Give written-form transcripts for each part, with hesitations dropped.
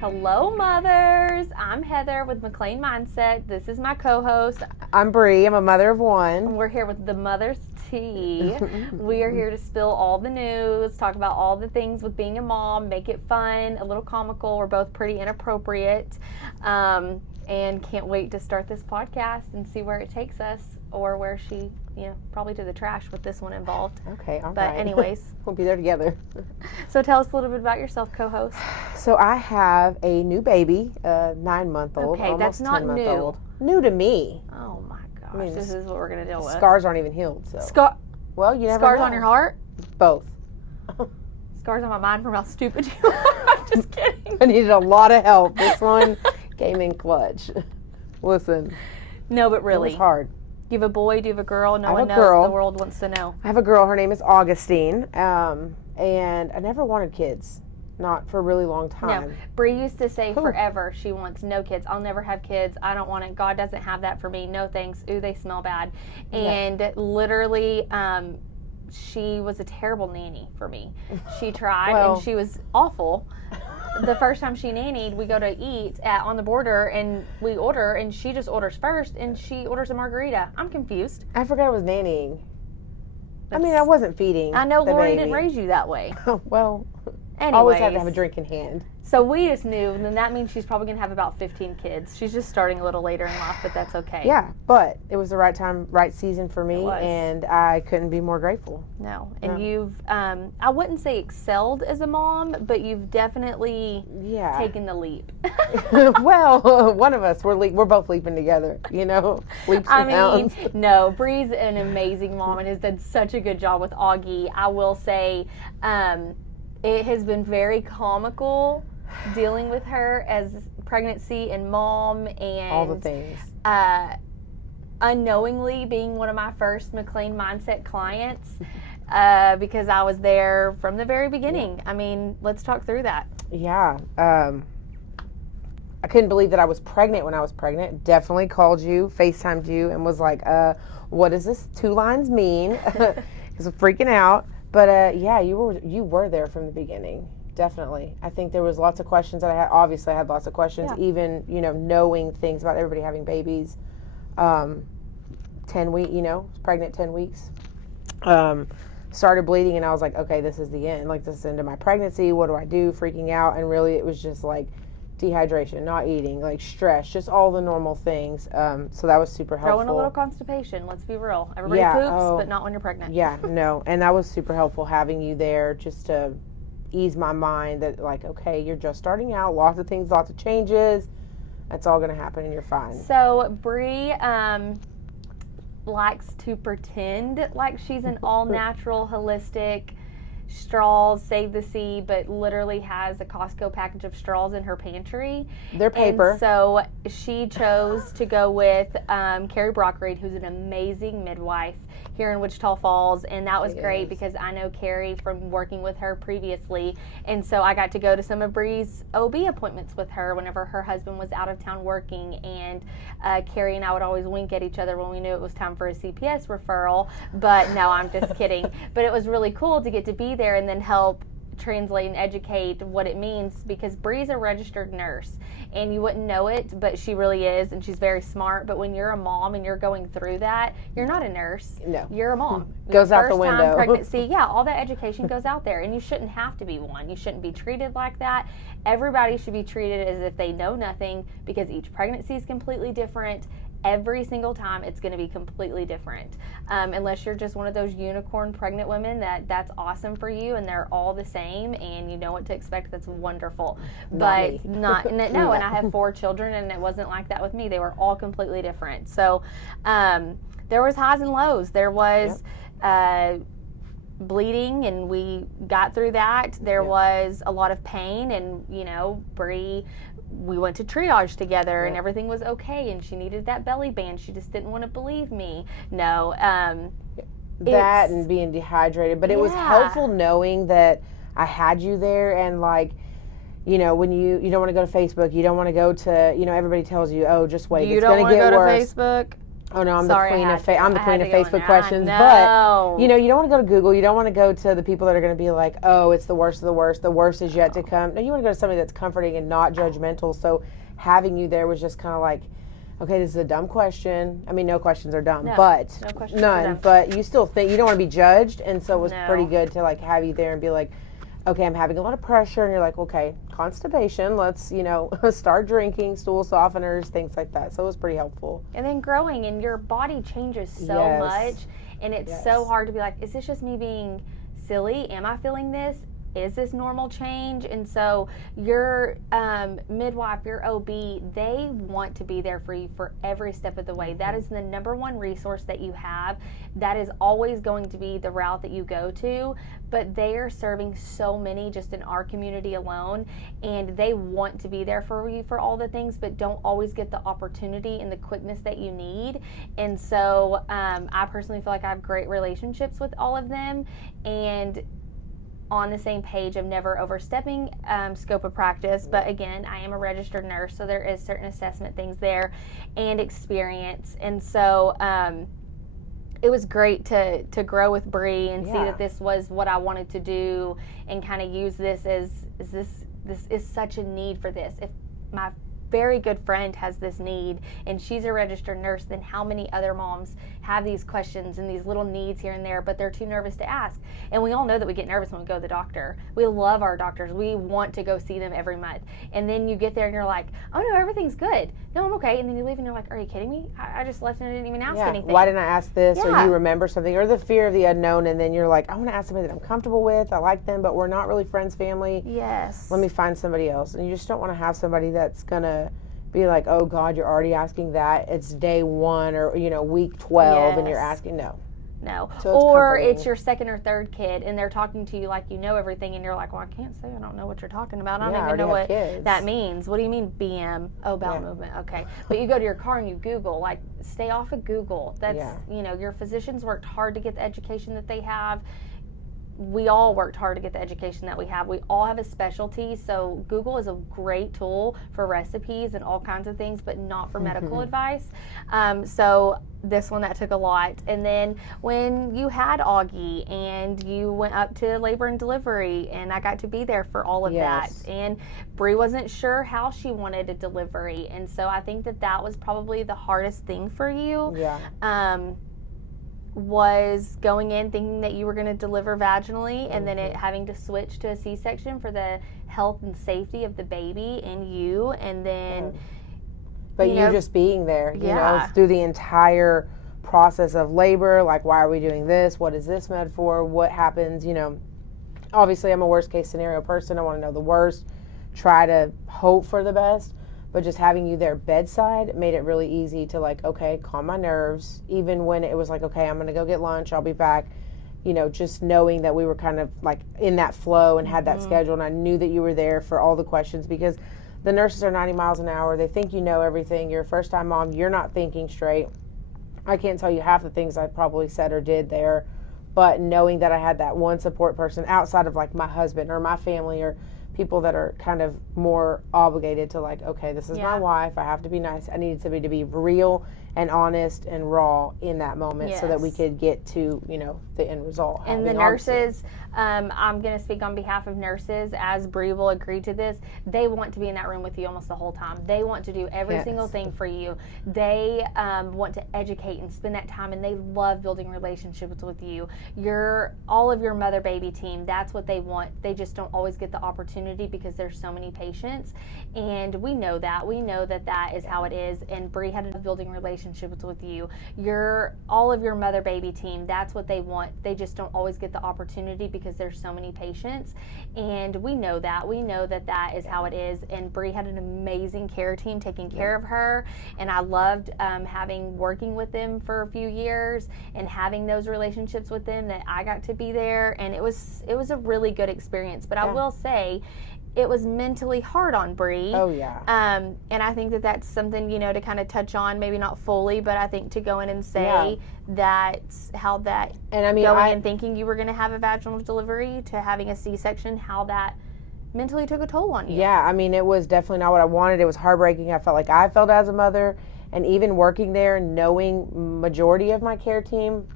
Hello, mothers. I'm Heather with McLain Mindset. This is my co-host. I'm Bree. I'm a mother of one. And we're here with the Mother's Tea. We are here to spill all the news, talk about all the things with being a mom, make it fun, a little comical. We're both pretty inappropriate, and can't wait to start this podcast and see where it takes us, or where she, probably to the trash with this one involved. Okay, all right. But anyways. We'll be there together. So tell us a little bit about yourself, co-host. So I have a new baby, 9-month-old, Okay, almost that's not 10-month-old. New to me. Oh my gosh, I mean, this is what we're going to deal with. Scars aren't even healed, so. Well, you never Scars know. on your heart? Both. Scars on my mind from how stupid you are. I'm just kidding. I needed a lot of help. This one came in clutch. Listen. No, but really. It was hard. Do you have a boy? Do you have a girl? No I have one a knows. girl. The world wants to know. I have a girl. Her name is Augustine. And I never wanted kids. Not for a really long time. No. Bree used to say forever she wants no kids. I'll never have kids. I don't want it. God doesn't have that for me. No thanks. Ooh, they smell bad. And literally, she was a terrible nanny for me. She tried and she was awful. The first time she nannied, we go to eat on the border and we order, and she just orders first and she orders a margarita. I'm confused. I forgot I was nannying. I mean, I wasn't feeding. I know the Lori baby. didn't raise you that way. Well, Anyways, always had to have a drink in hand. So we just knew, and then that means she's probably going to have about 15 kids. She's just starting a little later in life, but that's okay. Yeah, but it was the right time, right season for me, and I couldn't be more grateful. No, and you've, I wouldn't say excelled as a mom, but you've definitely taken the leap. Well, one of us, we're both leaping together, leaps and bounds. No, Bree's an amazing mom and has done such a good job with Augie. I will say, it has been very comical dealing with her as pregnancy and mom and all the things. Unknowingly being one of my first McLain Mindset clients because I was there from the very beginning. Yeah. I mean, let's talk through that. Yeah. I couldn't believe that I was pregnant when I was pregnant. Definitely called you, FaceTimed you, and was like, what does this 2 lines mean? Because I'm freaking out. But you were there from the beginning, definitely. I think there was lots of questions that I had. Obviously, I had lots of questions, even knowing things about everybody having babies. 10 weeks, was pregnant 10 weeks. Started bleeding, and I was like, okay, this is the end. Like, this is the end of my pregnancy. What do I do? Freaking out, and really, it was just like dehydration, not eating, like stress, just all the normal things. So that was super helpful. Throw in a little constipation, let's be real. Everybody poops, but not when you're pregnant. Yeah, no, and that was super helpful having you there just to ease my mind that, like, okay, you're just starting out, lots of things, lots of changes. That's all going to happen and you're fine. So Bree likes to pretend like she's an all-natural, holistic, straws, save the sea, but literally has a Costco package of straws in her pantry. They're paper. And so she chose to go with Carrie Brockreed, who's an amazing midwife here in Wichita Falls, and that was great because I know Carrie from working with her previously, and so I got to go to some of Bree's OB appointments with her whenever her husband was out of town working, and Carrie and I would always wink at each other when we knew it was time for a CPS referral, but no, I'm just kidding. But it was really cool to get to be there and then help translate and educate what it means, because Bree's a registered nurse and you wouldn't know it, but she really is, and she's very smart. But when you're a mom and you're going through that, you're not a nurse. No. You're a mom. Goes out the window. First time pregnancy, all that education goes out there, and you shouldn't have to be one. You shouldn't be treated like that. Everybody should be treated as if they know nothing, because each pregnancy is completely different. Every single time it's going to be completely different, unless you're just one of those unicorn pregnant women that's awesome for you and they're all the same and you know what to expect. That's wonderful. But not no. And I have 4 children and it wasn't like that with me. They were all completely different. So there was highs and lows. There was bleeding, and we got through that. There was a lot of pain, and Bree, we went to triage together and everything was okay, and she needed that belly band. She just didn't want to believe me. No. That and being dehydrated. But it was helpful knowing that I had you there, and like, when you don't want to go to Facebook, you don't want to go to, everybody tells you, oh, just wait, it's going to get worse. You don't want to go to Facebook? Oh no, I'm Sorry, the queen of I I'm the had queen to of go in Facebook there. questions. I But know. you know, you don't want to go to Google. You don't want to go to the people that are going to be like, oh, it's the worst of the worst. The worst is yet to come. No, you want to go to somebody that's comforting and not judgmental. So having you there was just kind of like, okay, this is a dumb question. I mean, no questions are dumb, No, but no questions are none. dumb. But you still think you don't want to be judged, and so it was No. pretty good to like have you there and be like, okay, I'm having a lot of pressure, and you're like, okay, constipation. Let's start drinking, stool softeners, things like that. So it was pretty helpful. And then growing, and your body changes so Yes. much, and it's Yes. so hard to be like, is this just me being silly? Am I feeling this? Is this normal change? And so your midwife, your OB, they want to be there for you for every step of the way. That is the number one resource that you have. That is always going to be the route that you go to, but they are serving so many just in our community alone, and they want to be there for you for all the things, but don't always get the opportunity and the quickness that you need. And so I personally feel like I have great relationships with all of them, and on the same page of never overstepping scope of practice. But again, I am a registered nurse, so there is certain assessment things there and experience. And so it was great to grow with Bree and see that this was what I wanted to do, and kind of use this as this is such a need for this. If my very good friend has this need and she's a registered nurse, then how many other moms have these questions and these little needs here and there, but they're too nervous to ask? And we all know that we get nervous when we go to the doctor. We love our doctors. We want to go see them every month. And then you get there and you're like, oh no, everything's good. No, I'm okay. And then you leave and you're like, are you kidding me? I just left and I didn't even ask anything. Why didn't I ask this? Or Yeah. you remember something, or the fear of the unknown, and then you're like, I want to ask somebody that I'm comfortable with. I like them, but we're not really friends, family. Yes. Let me find somebody else. And you just don't want to have somebody that's going to be like, oh God, you're already asking that. It's day 1 or week 12 and you're asking. No. So Or comforting. it's your second or third kid and they're talking to you like you know everything, and you're like, well, I can't say I don't know what you're talking about. I don't even know what that means. What do you mean BM? Oh, bowel movement. Okay. But you go to your car and you Google. Like, stay off of Google. That's, your physicians worked hard to get the education that they have. We all worked hard to get the education that we have. We all have a specialty, so Google is a great tool for recipes and all kinds of things, but not for medical advice. So this one, that took a lot. And then when you had Augie and you went up to labor and delivery, and I got to be there for all of that. And Bree wasn't sure how she wanted a delivery, and so I think that was probably the hardest thing for you. Was going in thinking that you were going to deliver vaginally, and then it having to switch to a C-section for the health and safety of the baby and you, and then but you just being there, you know, through the entire process of labor. Like, why are we doing this? What is this meant for? What happens? Obviously I'm a worst case scenario person. I want to know the worst, try to hope for the best. But just having you there bedside made it really easy to like, okay, calm my nerves. Even when it was like, okay, I'm going to go get lunch, I'll be back. Just knowing that we were kind of like in that flow and had that schedule. And I knew that you were there for all the questions, because the nurses are 90 miles an hour. They think you know everything. You're a first time mom. You're not thinking straight. I can't tell you half the things I probably said or did there. But knowing that I had that one support person outside of like my husband or my family or people that are kind of more obligated to like, okay, this is my wife, I have to be nice. I needed somebody to be real and honest and raw in that moment so that we could get to, the end result. And the nurses, I'm going to speak on behalf of nurses, as Bree will agree to this, they want to be in that room with you almost the whole time. They want to do every single thing for you. They want to educate and spend that time, and they love building relationships with you. All of your mother-baby team, that's what they want. They just don't always get the opportunity because there's so many patients, and we know that. We know that is how it is, and Bree had a building relationships with you. All of your mother-baby team, that's what they want. They just don't always get the opportunity because there's so many patients, and we know that. We know that is how it is, and Bree had an amazing care team taking care of her, and I loved working with them for a few years and having those relationships with them, that I got to be there, and it was a really good experience. But I will say, it was mentally hard on Bree. Oh, yeah. And I think that's something, to kind of touch on, maybe not fully, but I think to go in and say that's how that, and I mean, going in thinking you were going to have a vaginal delivery to having a C-section, how that mentally took a toll on you. Yeah, I mean, it was definitely not what I wanted. It was heartbreaking. I felt like I felt as a mother, And even working there, knowing majority of my care team,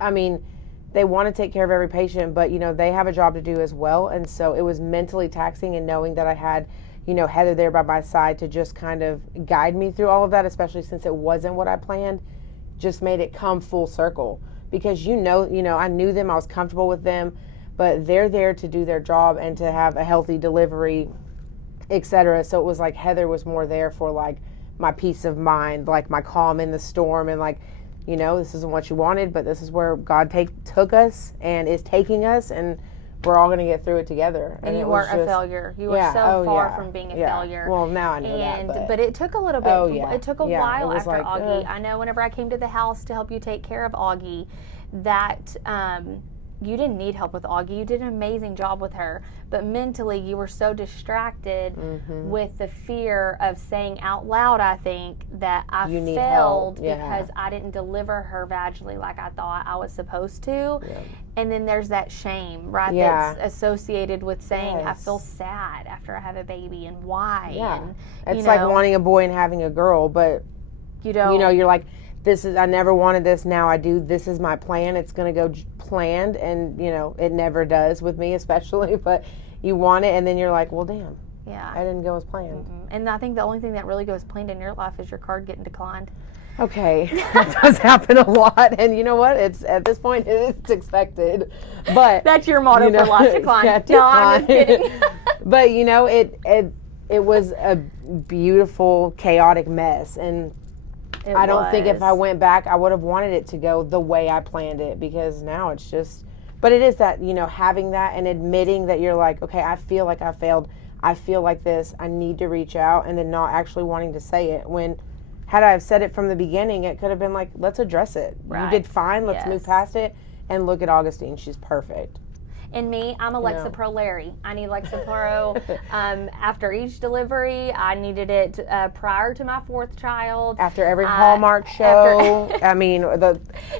I mean, they want to take care of every patient, but, you know, they have a job to do as well. And so it was mentally taxing, and knowing that I had, you know, Heather there by my side to just kind of guide me through all of that, especially since it wasn't what I planned, just made it come full circle. Because, you know, I knew them, I was comfortable with them, but they're there to do their job and to have a healthy delivery, etc. So it was like Heather was more there for like my peace of mind, like my calm in the storm, and like, you know, this isn't what you wanted, but this is where God took us and is taking us, and we're all going to get through it together. And you weren't a failure. You were so far from being a failure. Well, now I know that. But it took a little bit. It took a while after like, Augie. I know whenever I came to the house to help you take care of Augie, that you didn't need help with Augie. You did an amazing job with her. But mentally, you were so distracted with the fear of saying out loud, I think, that I failed because I didn't deliver her vaginally like I thought I was supposed to. Yeah. And then there's that shame, right, that's associated with saying, I feel sad after I have a baby, and why? Yeah. And, it's like wanting a boy and having a girl, but, you know, you're like, I never wanted this, now I do, this is my plan, it's going to go planned, and, you know, it never does with me especially, but you want it, and then you're like, well, damn, I didn't go as planned. And I think the only thing that really goes planned in your life is your card getting declined. Okay, that does happen a lot, and you know what, it's at this point, it's expected, but... That's your motto for life, decline. Yeah, no, I'm just kidding. But, you know, it was a beautiful, chaotic mess, and I don't think if I went back, I would have wanted it to go the way I planned it, because now it's just, but it is that, you know, having that and admitting that you're like, okay, I feel like I failed. I feel like this. I need to reach out, and then not actually wanting to say it. When, had I have said it from the beginning, it could have been like, let's address it. Right. You did fine. Let's move past it. And look at Augustine. She's perfect. And me, I'm a Lexapro Larry. I need Lexapro after each delivery. I needed it prior to my fourth child. After every Hallmark show. I mean,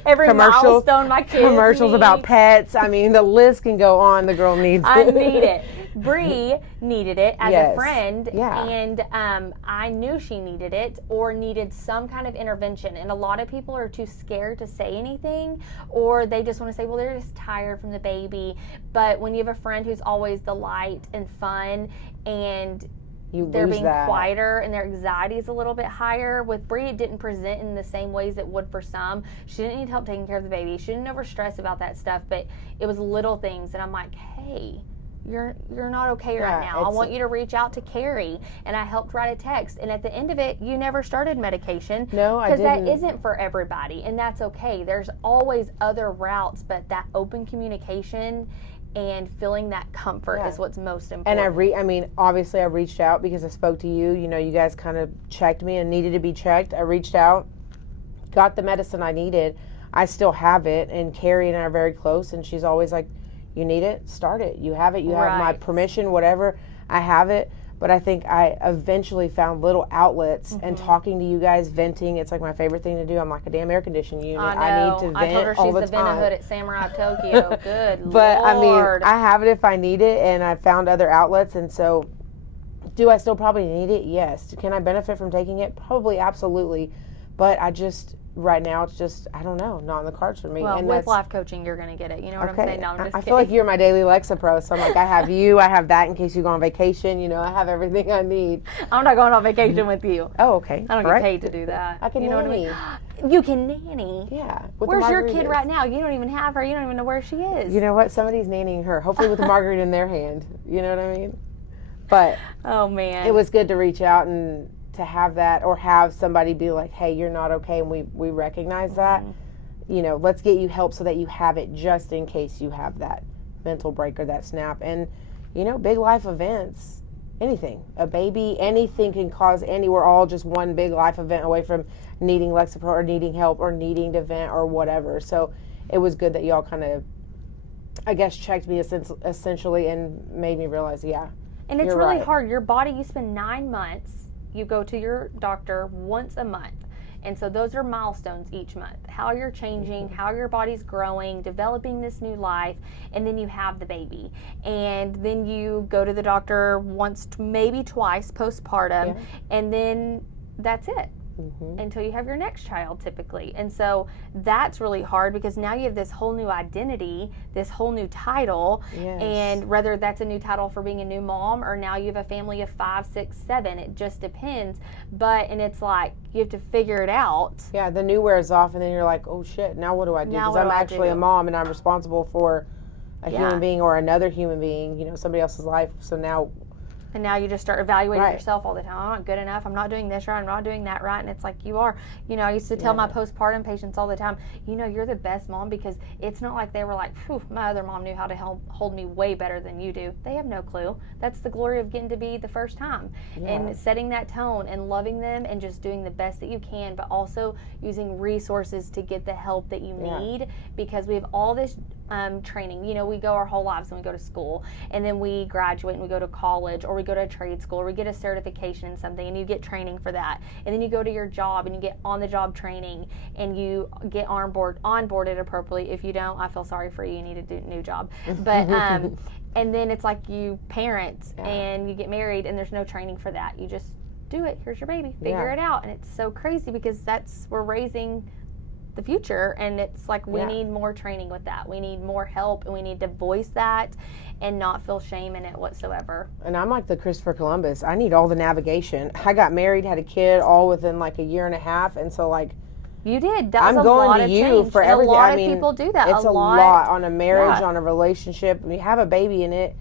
every milestone my kids commercials need. About pets. I mean, the list can go on. The girl needs it. I need it. Bree needed it as a friend, and I knew she needed it or needed some kind of intervention. And a lot of people are too scared to say anything, or they just want to say, well, they're just tired from the baby. But when you have a friend who's always the light and fun, and they're being quieter and their anxiety is a little bit higher. With Bree, it didn't present in the same ways it would for some. She didn't need help taking care of the baby. She didn't overstress about that stuff, but it was little things. And I'm like, hey, you're not okay right now. I want you to reach out to Carrie. And I helped write a text. And at the end of it, you never started medication. No, I didn't. Because that isn't for everybody. And that's okay. There's always other routes, but that open communication and feeling that comfort is what's most important. And I mean, obviously I reached out because I spoke to you. You know, you guys kind of checked me and needed to be checked. I reached out, got the medicine I needed. I still have it. And Carrie and I are very close. And she's always like, you need it, start it. You have it. You have my permission, whatever. I have it. But I think I eventually found little outlets, and talking to you guys, venting, it's like my favorite thing to do. I'm like a damn air conditioning unit. I need to vent all the time. I told her she's the Vent-A-Hood at Samurai Tokyo. Good But Lord. I mean, I have it if I need it, and I found other outlets. And so, do I still probably need it? Yes. Can I benefit from taking it? Probably, absolutely. But I just... right now, it's just, I don't know, not in the cards for me. Well, and with life coaching, you're going to get it. You know what I'm saying? No, I'm just I kidding. feel like you're my daily Lexapro, so I'm like, I have you, I have that in case you go on vacation. You know, I have everything I need. I'm not going on vacation with you. Oh, okay. I don't get paid to do that. I can nanny. Know what I mean? You can nanny? Yeah. Where's your kid right now? You don't even have her. You don't even know where she is. You know what? Somebody's nannying her, hopefully with a margarita in their hand. You know what I mean? But oh, man. It was good to reach out and to have that, or have somebody be like, hey, you're not okay, and we recognize that. You know, let's get you help so that you have it just in case you have that mental break or that snap. And, you know, big life events, anything, a baby, anything can cause we're all just one big life event away from needing Lexapro or needing help or needing to vent or whatever. So it was good that y'all kind of, I guess, checked me essentially and made me realize, and it's really hard. Your body, you spend 9 months, you go to your doctor once a month. And so those are milestones each month. How you're changing, how your body's growing, developing this new life, and then you have the baby. And then you go to the doctor once, maybe twice postpartum, and then that's it. until you have your next child, typically. And so that's really hard because now you have this whole new identity, this whole new title, and whether that's a new title for being a new mom or now you have a family of 5, 6, 7, it just depends. And it's like you have to figure it out. Yeah, the new wears off, and then you're like, oh shit, now what do I do? Because I'm actually a mom, and I'm responsible for a human being or another human being, somebody else's life. So now. And now you just start evaluating yourself all the time. I'm not good enough. I'm not doing this right. I'm not doing that right. And it's like you are. I used to tell my postpartum patients all the time, you're the best mom, because it's not like they were like, phew, my other mom knew how to hold me way better than you do. They have no clue. That's the glory of getting to be the first time. And setting that tone and loving them and just doing the best that you can, but also using resources to get the help that you need, because we have all this training. We go our whole lives and we go to school, and then we graduate and we go to college, or we go to a trade school, or we get a certification in something, and you get training for that, and then you go to your job and you get on the job training and you get onboarded appropriately. If you don't, I feel sorry for you. You need to do a new job. But and then it's like you parent and you get married and there's no training for that. You just do it. Here's your baby. Figure it out. And it's so crazy because we're raising the future, and it's like we need more training with that. We need more help, and we need to voice that and not feel shame in it whatsoever. And I'm like the Christopher Columbus. I need all the navigation. I got married, had a kid all within like a year and a half, and so like you did. That was I'm going to you for everything. A lot of people do that. It's a lot on a marriage, on a relationship. When you have a baby in it,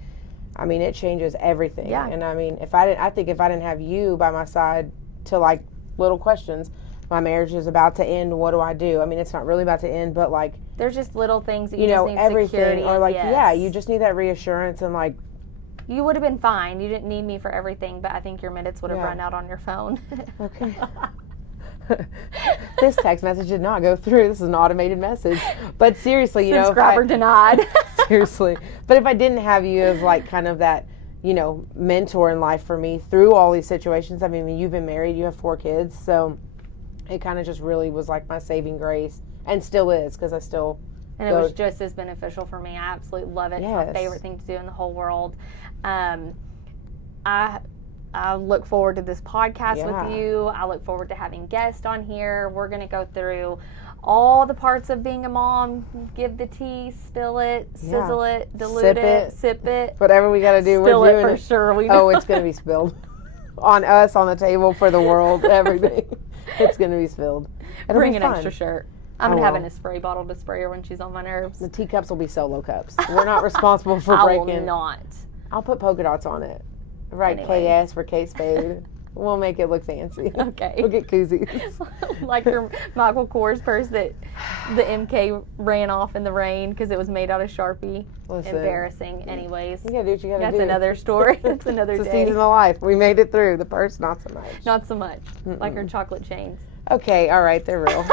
it changes everything. Yeah. And if I didn't have you by my side to like little questions, my marriage is about to end. What do I do? It's not really about to end, but like there's just little things that you just need everything, security or like in, you just need that reassurance, and like you would have been fine. You didn't need me for everything, but I think your minutes would have run out on your phone. Okay. This text message did not go through. This is an automated message. But seriously, subscriber denied. Seriously. But if I didn't have you as like kind of that, mentor in life for me through all these situations. You've been married, you have 4 kids, so it kind of just really was like my saving grace, and still is, because I still. And it was just as beneficial for me. I absolutely love it. It's my favorite thing to do in the whole world. I look forward to this podcast with you. I look forward to having guests on here. We're going to go through all the parts of being a mom. Give the tea, spill it, sizzle it, dilute it, sip it. Whatever we got to do. Spill it for sure. It's going to be spilled. On us, on the table, for the world, everything. It's going to be spilled. Bring an extra shirt. I'm going to have a spray bottle to spray her when she's on my nerves. The teacups will be solo cups. We're not responsible for breaking. I will not. I'll put polka dots on it. Right, KS for K-Spade. We'll make it look fancy. Okay. We'll get koozies. Like your Michael Kors purse that the MK ran off in the rain because it was made out of Sharpie. Listen, embarrassing. Anyways. You gotta do what you gotta do. That's another story. That's another day. It's a season of life. We made it through. The purse, not so much. Not so much. Like her chocolate chains. Okay, all right, they're real.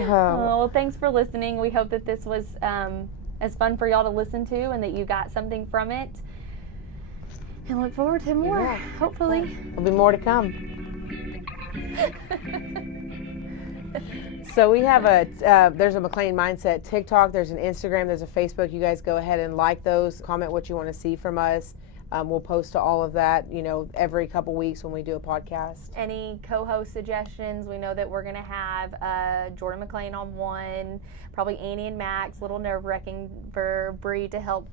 Well, thanks for listening. We hope that this was as fun for y'all to listen to and that you got something from it. And look forward to more, hopefully. There'll be more to come. So we have there's a McLain Mindset TikTok, there's an Instagram, there's a Facebook. You guys go ahead and like those, comment what you want to see from us. We'll post to all of that, every couple weeks when we do a podcast. Any co-host suggestions? We know that we're going to have Jordan McLain on one, probably Annie and Max. A little nerve-wracking for Bree to help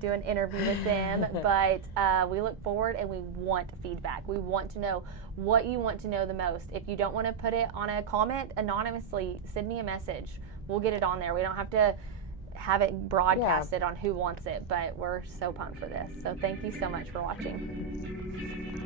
do an interview with them. But we look forward and we want feedback. We want to know what you want to know the most. If you don't want to put it on a comment anonymously, send me a message. We'll get it on there. We don't have to have it broadcasted on who wants it, but we're so pumped for this. So thank you so much for watching.